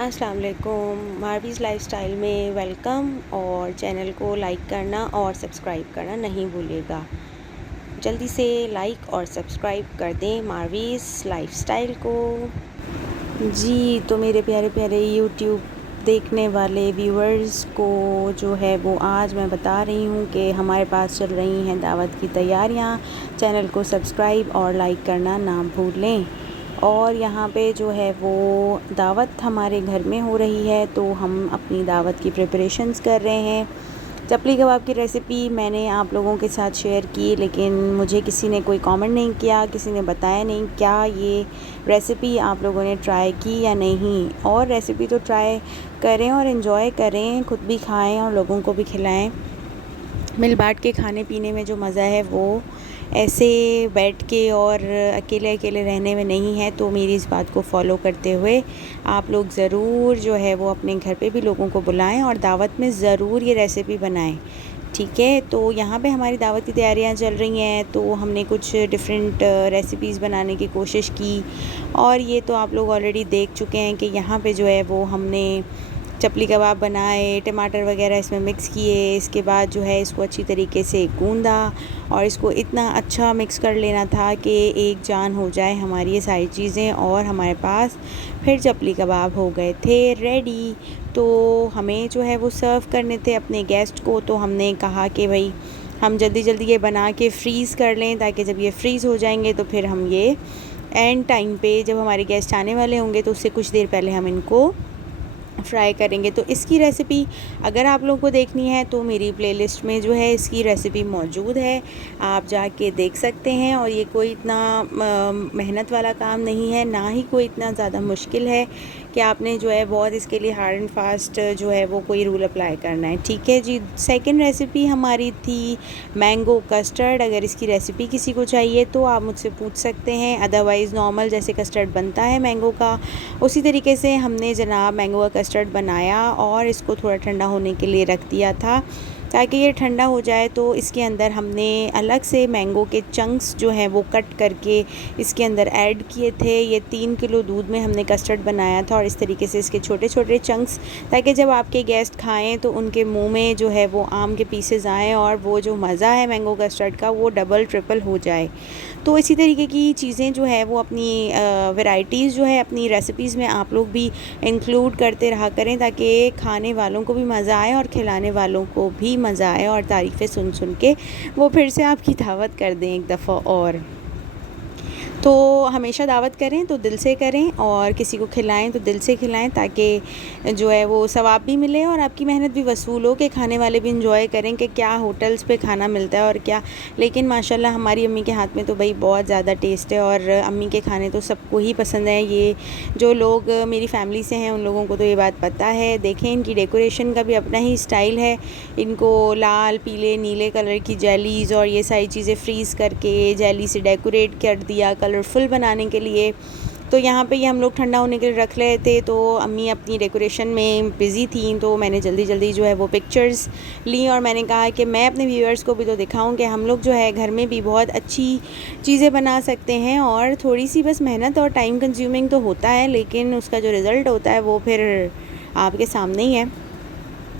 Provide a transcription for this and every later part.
अस्सलाम वालेकुम। मारवीज़ लाइफ़स्टाइल में वेलकम। और चैनल को लाइक करना और सब्सक्राइब करना नहीं भूलिएगा। जल्दी से लाइक और सब्सक्राइब कर दें मारवीज़ लाइफ़स्टाइल को। जी, तो मेरे प्यारे प्यारे यूट्यूब देखने वाले व्यूअर्स को जो है वो आज मैं बता रही हूँ कि हमारे पास चल रही हैं दावत की तैयारियाँ। चैनल को सब्सक्राइब और लाइक करना ना भूलें। और यहाँ पे जो है वो दावत हमारे घर में हो रही है, तो हम अपनी दावत की प्रिपरेशंस कर रहे हैं। चपली कबाब की रेसिपी मैंने आप लोगों के साथ शेयर की, लेकिन मुझे किसी ने कोई कमेंट नहीं किया, किसी ने बताया नहीं क्या ये रेसिपी आप लोगों ने ट्राई की या नहीं। और रेसिपी तो ट्राई करें और इन्जॉय करें, खुद भी खाएं और लोगों को भी खिलाएं। मिल बांट के खाने पीने में जो मज़ा है वो ऐसे बैठ के और अकेले अकेले रहने में नहीं है। तो मेरी इस बात को फॉलो करते हुए आप लोग ज़रूर जो है वो अपने घर पे भी लोगों को बुलाएं और दावत में ज़रूर ये रेसिपी बनाएं। ठीक है, तो यहाँ पे हमारी दावत की तैयारियाँ चल रही हैं, तो हमने कुछ डिफरेंट रेसिपीज़ बनाने की कोशिश की। और ये तो आप लोग ऑलरेडी देख चुके हैं कि यहाँ पे जो है वो हमने चपली कबाब बनाए, टमाटर वगैरह इसमें मिक्स किए। इसके बाद जो है इसको अच्छी तरीके से गूंदा और इसको इतना अच्छा मिक्स कर लेना था कि एक जान हो जाए हमारी ये सारी चीज़ें, और हमारे पास फिर चपली कबाब हो गए थे रेडी। तो हमें जो है वो सर्व करने थे अपने गेस्ट को, तो हमने कहा कि भाई हम जल्दी जल्दी ये बना के फ्रीज़ कर लें, ताकि जब ये फ्रीज़ हो जाएंगे तो फिर हम ये एंड टाइम पे जब हमारे गेस्ट आने वाले होंगे तो उससे कुछ देर पहले हम इनको फ्राई करेंगे। तो इसकी रेसिपी अगर आप लोगों को देखनी है तो मेरी प्लेलिस्ट में जो है इसकी रेसिपी मौजूद है, आप जाके देख सकते हैं। और ये कोई इतना मेहनत वाला काम नहीं है, ना ही कोई इतना ज़्यादा मुश्किल है कि आपने जो है बहुत इसके लिए हार्ड एंड फास्ट जो है वो कोई रूल अप्लाई करना है। ठीक है जी। सेकंड रेसिपी हमारी थी मैंगो कस्टर्ड। अगर इसकी रेसिपी किसी को चाहिए तो आप मुझसे पूछ सकते हैं, अदरवाइज़ नॉर्मल जैसे कस्टर्ड बनता है मैंगो का उसी तरीके से हमने जनाब मैंगो का कस्टर्ड बनाया और इसको थोड़ा ठंडा होने के लिए रख दिया था, ताकि ये ठंडा हो जाए। तो इसके अंदर हमने अलग से मैंगो के चंक्स जो हैं वो कट करके इसके अंदर ऐड किए थे। ये 3 किलो दूध में हमने कस्टर्ड बनाया था, और इस तरीके से इसके छोटे छोटे चंक्स, ताकि जब आपके गेस्ट खाएं तो उनके मुंह में जो है वो आम के पीसेस आएँ और वो जो मज़ा है मैंगो कस्टर्ड का वो डबल ट्रिपल हो जाए। तो इसी तरीके की चीज़ें जो है वो अपनी वैरायटीज़ जो है अपनी रेसिपीज़ में आप लोग भी इंक्लूड करते रहा करें, ताकि खाने वालों को भी मज़ा आए और खिलाने वालों को भी मज़ा आए और तारीफ़ें सुन सुन के वो फिर से आपकी दावत कर दें एक दफ़ा और। तो हमेशा दावत करें तो दिल से करें, और किसी को खिलाएं तो दिल से खिलाएं, ताकि जो है वो सवाब भी मिले और आपकी मेहनत भी वसूल हो, कि खाने वाले भी इंजॉय करें कि क्या होटल्स पे खाना मिलता है और क्या। लेकिन माशाल्लाह हमारी अम्मी के हाथ में तो भाई बहुत ज़्यादा टेस्ट है, और अम्मी के खाने तो सबको ही पसंद है। ये जो लोग मेरी फैमिली से हैं उन लोगों को तो ये बात पता है। देखें, इनकी डेकोरेशन का भी अपना ही स्टाइल है। इनको लाल पीले नीले कलर की जेलीज़ और ये सारी चीज़ें फ्रीज़ करके जेली से डेकोरेट कर दिया कलरफुल बनाने के लिए। तो यहाँ पे ये हम लोग ठंडा होने के लिए रख रहे थे, तो अम्मी अपनी डेकोरेशन में बिज़ी थी, तो मैंने जल्दी जल्दी जो है वो पिक्चर्स ली और मैंने कहा कि मैं अपने व्यूअर्स को भी तो दिखाऊं कि हम लोग जो है घर में भी बहुत अच्छी चीज़ें बना सकते हैं। और थोड़ी सी बस मेहनत और टाइम कंज्यूमिंग तो होता है, लेकिन उसका जो रिज़ल्ट होता है वो फिर आपके सामने ही है।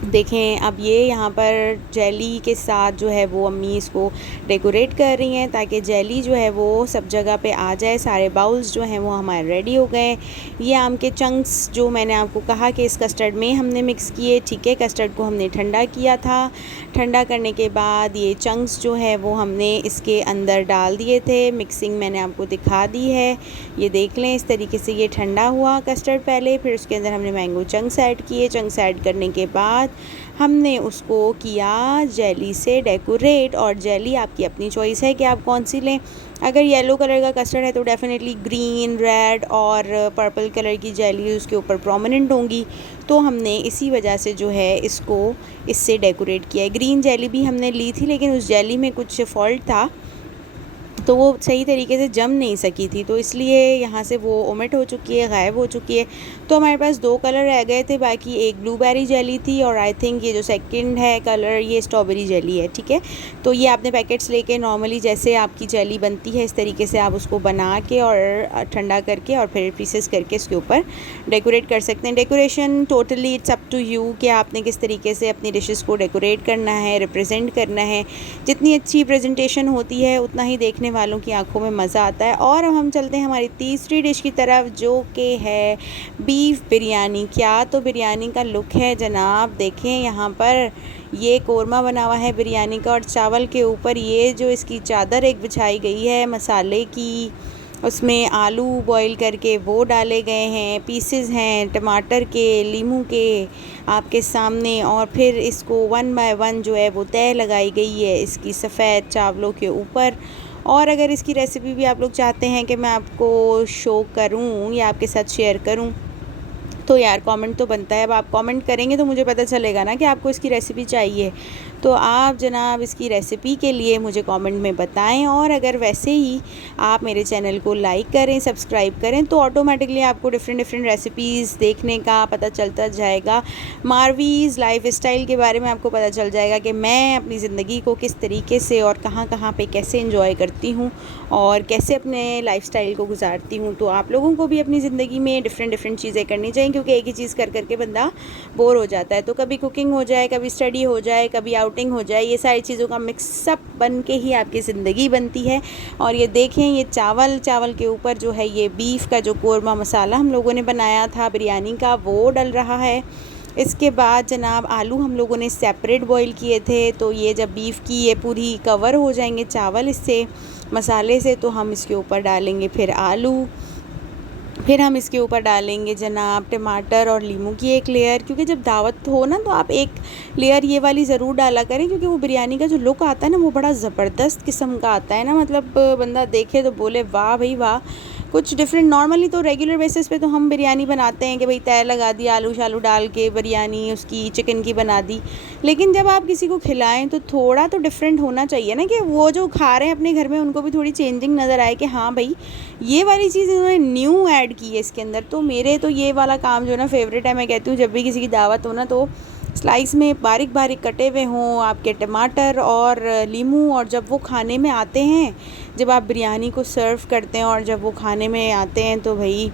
देखें, अब ये यहाँ पर जेली के साथ जो है वो अम्मी इसको डेकोरेट कर रही हैं, ताकि जेली जो है वो सब जगह पे आ जाए। सारे बाउल्स जो हैं वो हमारे रेडी हो गए। ये आम के चंक्स जो मैंने आपको कहा कि इस कस्टर्ड में हमने मिक्स किए। ठीक है, कस्टर्ड को हमने ठंडा किया था। ठंडा करने के बाद ये चंक्स जो है वो हमने इसके अंदर डाल दिए थे। मिक्सिंग मैंने आपको दिखा दी है, ये देख लें। इस तरीके से ये ठंडा हुआ कस्टर्ड पहले, फिर उसके अंदर हमने मैंगो चंक्स ऐड किए। चंक्स ऐड करने के बाद हमने उसको किया जेली से डेकोरेट। और जेली आपकी अपनी चॉइस है कि आप कौन सी लें। अगर येलो कलर का कस्टर्ड है तो डेफ़िनेटली ग्रीन, रेड और पर्पल कलर की जेली उसके ऊपर प्रोमिनेंट होंगी। तो हमने इसी वजह से जो है इसको इससे डेकोरेट किया है। ग्रीन जेली भी हमने ली थी, लेकिन उस जेली में कुछ फॉल्ट था, तो वो सही तरीके से जम नहीं सकी थी, तो इसलिए यहाँ से वो ओमिट हो चुकी है, गायब हो चुकी है। तो हमारे पास 2 कलर रह गए थे, बाकी एक ब्लूबेरी जेली थी और आई थिंक ये जो सेकंड है कलर ये स्ट्रॉबेरी जेली है, ठीक है। तो ये आपने पैकेट्स लेके नॉर्मली जैसे आपकी जेली बनती है इस तरीके से आप उसको बना के और ठंडा करके और फिर पीसेस करके इसके ऊपर डेकोरेट कर सकते हैं। Decoration totally it's up to you कि आपने किस तरीके से अपनी डिशेस को डेकोरेट करना है, रिप्रेजेंट करना है। जितनी अच्छी प्रेजेंटेशन होती है उतना ही देखने वालों की आंखों में मज़ा आता है। और अब हम चलते हैं हमारी तीसरी डिश की तरफ, जो कि है बीफ बिरयानी। क्या तो बिरयानी का लुक है जनाब, देखें यहाँ पर ये कोरमा बना हुआ है बिरयानी का और चावल के ऊपर ये जो इसकी चादर एक बिछाई गई है मसाले की, उसमें आलू बॉईल करके वो डाले गए हैं, पीसेस हैं टमाटर के, लीमू के आपके सामने। और फिर इसको 1 बाय 1 जो है वो तय लगाई गई है इसकी सफ़ेद चावलों के ऊपर। और अगर इसकी रेसिपी भी आप लोग चाहते हैं कि मैं आपको शो करूं या आपके साथ शेयर करूं, तो यार कमेंट तो बनता है। अब आप कमेंट करेंगे तो मुझे पता चलेगा ना कि आपको इसकी रेसिपी चाहिए। तो आप जनाब इसकी रेसिपी के लिए मुझे कमेंट में बताएं। और अगर वैसे ही आप मेरे चैनल को लाइक करें, सब्सक्राइब करें, तो ऑटोमेटिकली आपको डिफरेंट रेसिपीज़ देखने का पता चलता जाएगा। मारवीज़ लाइफ स्टाइल के बारे में आपको पता चल जाएगा कि मैं अपनी ज़िंदगी को किस तरीके से और कहाँ कहाँ पे कैसे एंजॉय करती हूँ और कैसे अपने लाइफस्टाइल को गुजारती हूँ। तो आप लोगों को भी अपनी ज़िंदगी में डिफरेंट चीज़ें करनी चाहिए, क्योंकि एक ही चीज़ कर करके बंदा बोर हो जाता है। तो कभी कुकिंग हो जाए, कभी स्टडी हो जाए, कभी आउटिंग हो जाए, ये सारी चीज़ों का मिक्सअप बन के ही आपकी ज़िंदगी बनती है। और ये देखें ये चावल के ऊपर जो है ये बीफ का जो कोरमा मसाला हम लोगों ने बनाया था बिरयानी का वो डल रहा है। इसके बाद जनाब आलू हम लोगों ने सेपरेट बॉईल किए थे, तो ये जब बीफ की ये पूरी कवर हो जाएंगे चावल इससे मसाले से, तो हम इसके ऊपर डालेंगे फिर आलू, फिर हम इसके ऊपर डालेंगे जनाब टमाटर और लीमू की एक लेयर। क्योंकि जब दावत हो ना तो आप एक लेयर ये वाली ज़रूर डाला करें, क्योंकि वो बिरयानी का जो लुक आता है ना वो बड़ा ज़बरदस्त किस्म का आता है ना, मतलब बंदा देखे तो बोले वाह भाई वाह, कुछ डिफरेंट। नॉर्मली तो रेगुलर बेसिस पे तो हम बिरयानी बनाते हैं कि भाई तय लगा दिया, आलू शालू डाल के बिरयानी उसकी चिकन की बना दी। लेकिन जब आप किसी को खिलाएं तो थोड़ा तो डिफरेंट होना चाहिए ना, कि वो जो खा रहे हैं अपने घर में उनको भी थोड़ी चेंजिंग नज़र आए कि हाँ भाई ये वाली चीज़ इन्होंने न्यू ऐड की है इसके अंदर। तो मेरे तो ये वाला काम जो है ना फेवरेट है। मैं कहती हूँ जब भी किसी की दावत हो ना तो स्लाइस में बारीक बारीक कटे हुए हों आपके टमाटर और लीमू, और जब वो खाने में आते हैं, जब आप बिरयानी को सर्व करते हैं और जब वो खाने में आते हैं तो भाई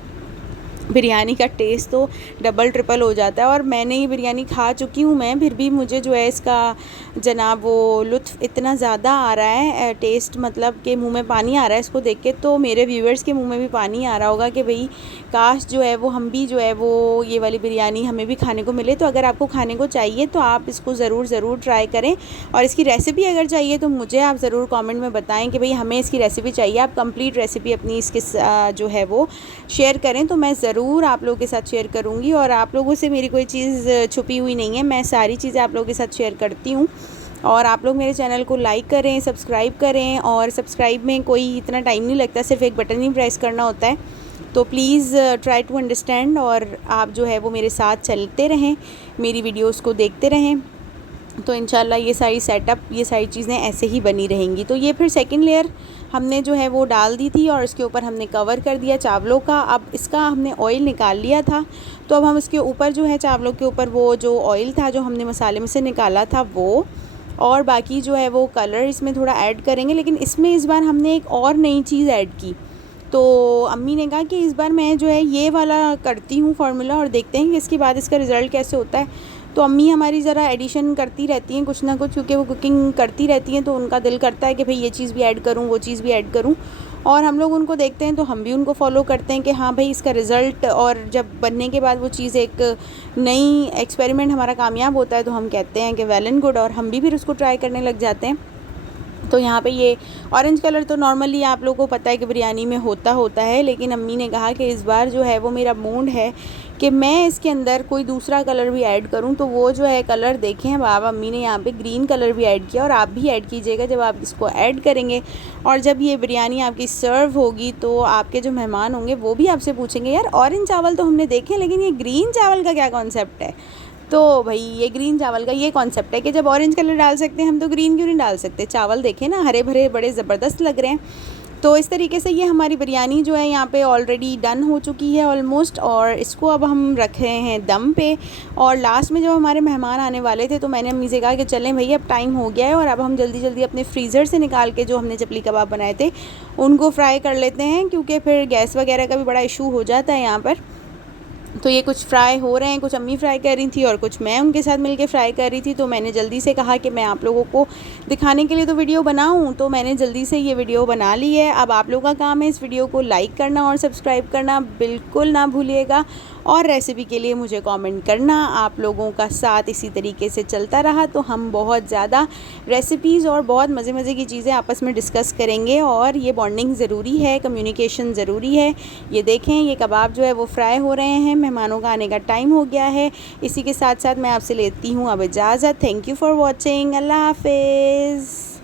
बिरयानी का टेस्ट तो डबल ट्रिपल हो जाता है। और मैंने ये बिरयानी खा चुकी हूँ मैं, फिर भी मुझे जो है इसका जनाब वो लुत्फ़ इतना ज़्यादा आ रहा है, टेस्ट मतलब कि मुंह में पानी आ रहा है इसको देख के। तो मेरे व्यूअर्स के मुंह में भी पानी आ रहा होगा कि भाई काश जो है वो हम भी जो है वो ये वाली बिरयानी हमें भी खाने को मिले। तो अगर आपको खाने को चाहिए तो आप इसको ज़रूर ट्राई करें। और इसकी रेसिपी अगर चाहिए तो मुझे आप ज़रूर कमेंट में बताएं कि भाई हमें इसकी रेसिपी चाहिए। आप कंप्लीट रेसिपी अपनी इसके जो है वो शेयर करें, तो मैं ज़रूर आप लोगों के साथ शेयर करूँगी। और आप लोगों से मेरी कोई चीज़ छुपी हुई नहीं है, मैं सारी चीज़ें आप लोगों के साथ शेयर करती हूँ। और आप लोग मेरे चैनल को लाइक करें, सब्सक्राइब करें। और सब्सक्राइब में कोई इतना टाइम नहीं लगता, सिर्फ एक बटन ही प्रेस करना होता है। तो प्लीज़ ट्राई टू अंडरस्टैंड, और आप जो है वो मेरे साथ चलते रहें, मेरी वीडियोस को देखते रहें। तो इंशाल्लाह ये सारी सेटअप, ये सारी चीज़ें ऐसे ही बनी रहेंगी। तो ये फिर सेकंड लेयर हमने जो है वो डाल दी थी और इसके ऊपर हमने कवर कर दिया चावलों का। अब इसका हमने ऑयल निकाल लिया था, तो अब हम इसके ऊपर जो है चावलों के ऊपर वो जो ऑयल था जो हमने मसाले में से निकाला था वो, और बाकी जो है वो कलर इसमें थोड़ा ऐड करेंगे। लेकिन इसमें इस बार हमने एक और नई चीज़ ऐड की। तो अम्मी ने कहा कि इस बार मैं जो है ये वाला करती हूँ फार्मूला और देखते हैं कि इसके बाद इसका रिज़ल्ट कैसे होता है। तो अम्मी हमारी ज़रा एडिशन करती रहती हैं कुछ ना कुछ, क्योंकि वो कुकिंग करती रहती हैं, तो उनका दिल करता है कि भाई ये चीज़ भी ऐड करूँ, वो चीज़ भी ऐड करूँ। और हम लोग उनको देखते हैं तो हम भी उनको फॉलो करते हैं कि हाँ भाई इसका रिज़ल्ट, और जब बनने के बाद वो चीज़ एक नई एक्सपेरिमेंट हमारा कामयाब होता है तो हम कहते हैं कि वेल एंड गुड, और हम भी फिर उसको ट्राई करने लग जाते हैं। तो यहाँ पे ये ऑरेंज कलर तो नॉर्मली आप लोगों को पता है कि बिरयानी में होता है, लेकिन अम्मी ने कहा कि इस बार जो है वो मेरा मूड है कि मैं इसके अंदर कोई दूसरा कलर भी ऐड करूं। तो वो जो है कलर देखें, अब आप अम्मी ने यहाँ पे ग्रीन कलर भी ऐड किया, और आप भी ऐड कीजिएगा जब आप इसको ऐड करेंगे। और जब ये बिरयानी आपकी सर्व होगी तो आपके जो मेहमान होंगे वो भी आपसे पूछेंगे यार ऑरेंज चावल तो हमने देखे, लेकिन ये ग्रीन चावल का क्या कॉन्सेप्ट है। तो भाई ये ग्रीन चावल का ये कॉन्सेप्ट है कि जब ऑरेंज कलर डाल सकते हैं हम तो ग्रीन क्यों नहीं डाल सकते। चावल देखें ना, हरे भरे बड़े ज़बरदस्त लग रहे हैं। तो इस तरीके से ये हमारी बिरयानी जो है यहाँ पे ऑलरेडी डन हो चुकी है ऑलमोस्ट, और इसको अब हम रख रहे हैं दम पे। और लास्ट में जब हमारे मेहमान आने वाले थे तो मैंने अम्मी से कहा कि चलें भैया अब टाइम हो गया है और अब हम जल्दी जल्दी अपने फ्रीज़र से निकाल के जो हमने चपली कबाब बनाए थे उनको फ्राई कर लेते हैं, क्योंकि फिर गैस वगैरह का भी बड़ा इशू हो जाता है यहाँ पर। तो ये कुछ फ्राई हो रहे हैं, कुछ अम्मी फ्राई कर रही थी और कुछ मैं उनके साथ मिलके फ्राई कर रही थी। तो मैंने जल्दी से कहा कि मैं आप लोगों को दिखाने के लिए तो वीडियो बनाऊं, तो मैंने जल्दी से ये वीडियो बना ली है। अब आप लोगों का काम है इस वीडियो को लाइक करना और सब्सक्राइब करना बिल्कुल ना भूलिएगा, और रेसिपी के लिए मुझे कमेंट करना। आप लोगों का साथ इसी तरीके से चलता रहा तो हम बहुत ज़्यादा रेसिपीज़ और बहुत मज़े मज़े की चीज़ें आपस में डिस्कस करेंगे, और ये बॉन्डिंग ज़रूरी है, कम्युनिकेशन ज़रूरी है। ये देखें ये कबाब जो है वो फ्राई हो रहे हैं, मेहमानों का आने का टाइम हो गया है। इसी के साथ साथ मैं आपसे लेती हूँ अब इजाज़त। Thank you for watching. अल्लाह हाफिज़।